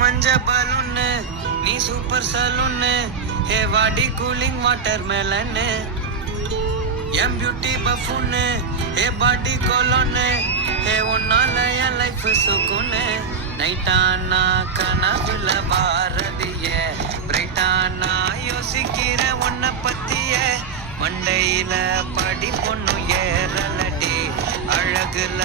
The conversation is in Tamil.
மஞ்ச பலூன்னு நீ சூப்பர் சலூன்னு ஹே வாடி கூலிங் வாட்டர் மெலன்னு என் பியூட்டி பஃபூன்னு ஹே பாடி கோலோன்னு ஹே உன்னால என் லைஃப் சுக்குன்னு நைட்டானா கனவுல பாரதிய பிரைட்டானா யோசிக்கிற உன்னை பத்திய மண்டையில படி பொண்ணு ஏறலடி அழகுல